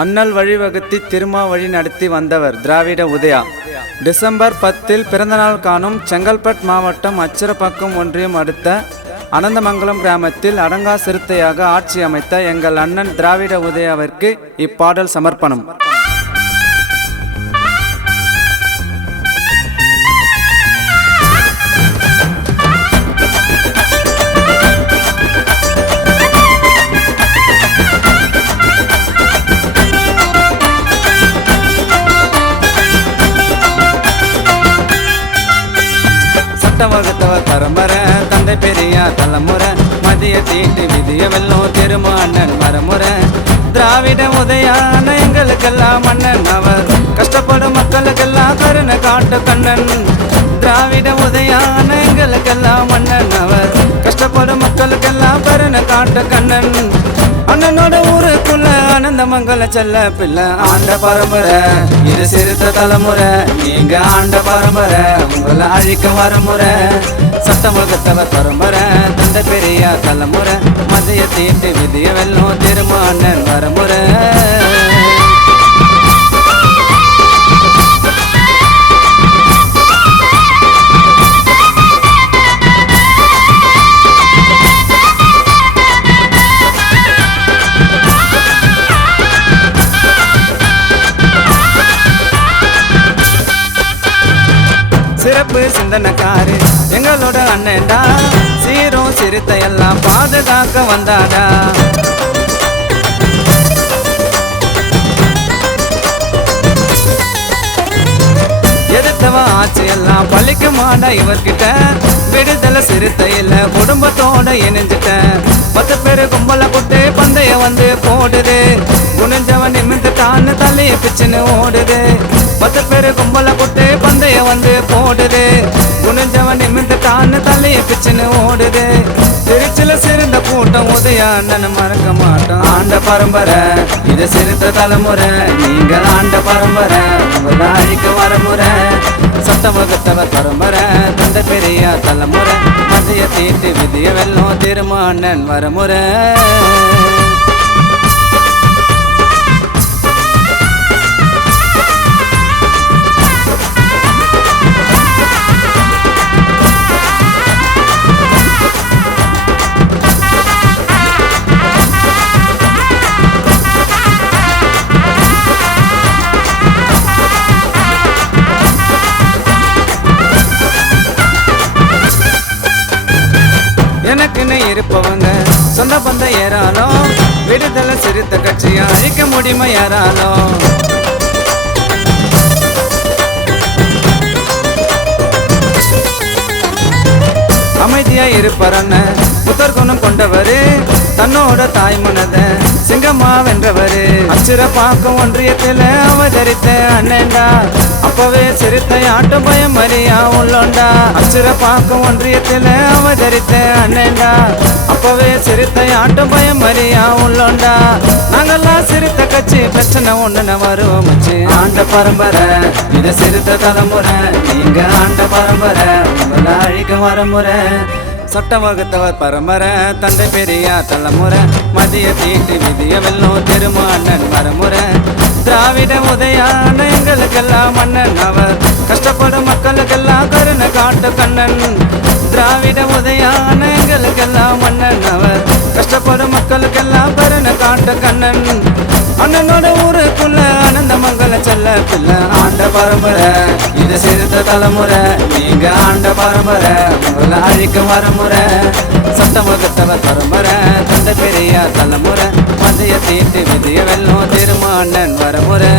அண்ணல் வழிவகுத்தி திருமா வழி நடத்தி வந்தவர் திராவிட உதயா. டிசம்பர் பத்தில் பிறந்தநாள் காணும் செங்கல்பட் மாவட்டம் அச்சிரப்பாக்கம் ஒன்றியம் அடுத்த அனந்தமங்கலம் கிராமத்தில் அடங்கா சிறுத்தையாக ஆட்சி அமைத்த எங்கள் அண்ணன் திராவிட உதயாவிற்கு இப்பாடல் சமர்ப்பணம். சட்டம் வகுத்தவ பரம்பரை தந்தை பெரியா தலைமுறை. மதிய தீட்டு விதிய வெல்லும் திருமாண்ணன் மரமுறை. திராவிட உதயான எங்களுக்கெல்லாம் மன்னன் அவர். கஷ்டப்படும் மக்களுக்கெல்லாம் கருணை காட்டு கண்ணன். திராவிட உதயான எங்களுக்கெல்லாம் மன்னன் அவர். கஷ்டப்படும் மக்களுக்கெல்லாம் கருணை காட்டு கண்ணன். அண்ணனோட ஊருக்குள்ள ஆனந்த மங்கள செல்ல பிள்ளை ஆண்ட பரம்பரை. இது சிறுத்த தலைமுறை நீங்க ஆண்ட பரம்பரை. உங்களை அழிக்க வரமுறை சட்டமுகத்தவர் பரம்பரை. தந்தை பெரிய தலைமுறை மதிய தீட்டு விதிய வெல்லும் திருமணன் வரமுறை சிறப்பு சிந்தனக்காரு. எங்களோட அண்ணன்டா. சீரும் சிறுத்தையெல்லாம் பாதுகாக்க வந்தாடா. எடுத்தவ ஆட்சி எல்லாம் பழிக்க மாட்டா இவர்கிட்ட. விடுதலை சிறுத்தையில் குடும்பத்தோட இணைஞ்சிட்டேன். பத்து பேரு கும்பல போட்டு பந்தய வந்து போடுது. குனிஞ்சவன் நிமிந்துட்டான்னு தலையை பிச்சுன்னு ஓடுது. பத்து பேரு கும்பல போட்டு வந்து போடுது. குனிஞ்சவன் நிமிந்துட்டான்னு தலைய பிச்சுன்னு ஓடுது. திருச்சில சிறந்த கூட்டம் உதய அண்ணன் மறக்க மாட்டோம் ஆண்ட பரம்பரை இது சிறுத்த தலைமுறை நீங்கள் ஆண்ட பரம்பரை உங்களை அழிக்க வரமுறை சட்டமுகத்தவர் பரம்பரை தந்த பெரிய தலைமுறை. மதிய தீட்டு விதிய வெல்லும் திருமாண்ணன் வரமுறை இருப்பவங்க. சொந்த பந்த ஏறாலும் விடுதலை சிறுத்த கட்சியை அழிக்க முடியுமா யாராலும்? அமைதியா இருப்பறன்னு புத்தர் குணம் கொண்டவரு. தன்னோட தாய் மனத சிங்கமா வென்றவரு. அச்சிர பாக்கம் ஒன்றியத்தில் அவதரித்த அண்ணன்டா. அப்பவே சிரித்த ஆட்டம் பயம் மரியா உள்ளோண்டா. அச்சிர பாக்கம் ஒன்றியத்தில் அவதரித்த அண்ணன்டா. அப்பவே சிரித்த ஆட்டம் பயம் மரியா உள்ளோண்டா. நாங்கெல்லாம் சிறுத்தை கட்சி பிரச்சனை ஒண்ணுன வருவோம் ஆண்ட பரம்பரை இதை சிரித்த தலைமுறை. நீங்க ஆண்ட பரம்பரை உங்களை அழிக்க வரமுறை சட்டம் வகுத்தவர் பரம்பரை தந்தை பெரியா தலைமுறை. மதிய தீட்டு விதிய வெல்லும் திருமாண்ணன் மரமுறை திராவிட உதயான எங்களுக்கெல்லாம் மன்னன் அவர். கஷ்டப்படும் மக்களுக்கெல்லாம் கருணை காட்டு கண்ணன். திராவிட உதயான எங்களுக்கெல்லாம் மன்னன் அவர். கஷ்டப்படும் மக்களுக்கெல்லாம் கருணை காட்டு கண்ணன். அண்ணனோட ஊருக்குள்ள ஆனந்த மங்கள செல்ல பிள்ளை ஆண்ட பரம்பரை. இது சிறுத்த தலைமுறை நீங்க ஆண்ட பரம்பரை. உங்களை அழிக்க வரமுறை சட்டமுகத்தவர் பரம்பரை தந்த பெரிய தலைமுறை. மதிய தீட்டு விதிய வெல்லும் திருமாண்ணன் வரமுறை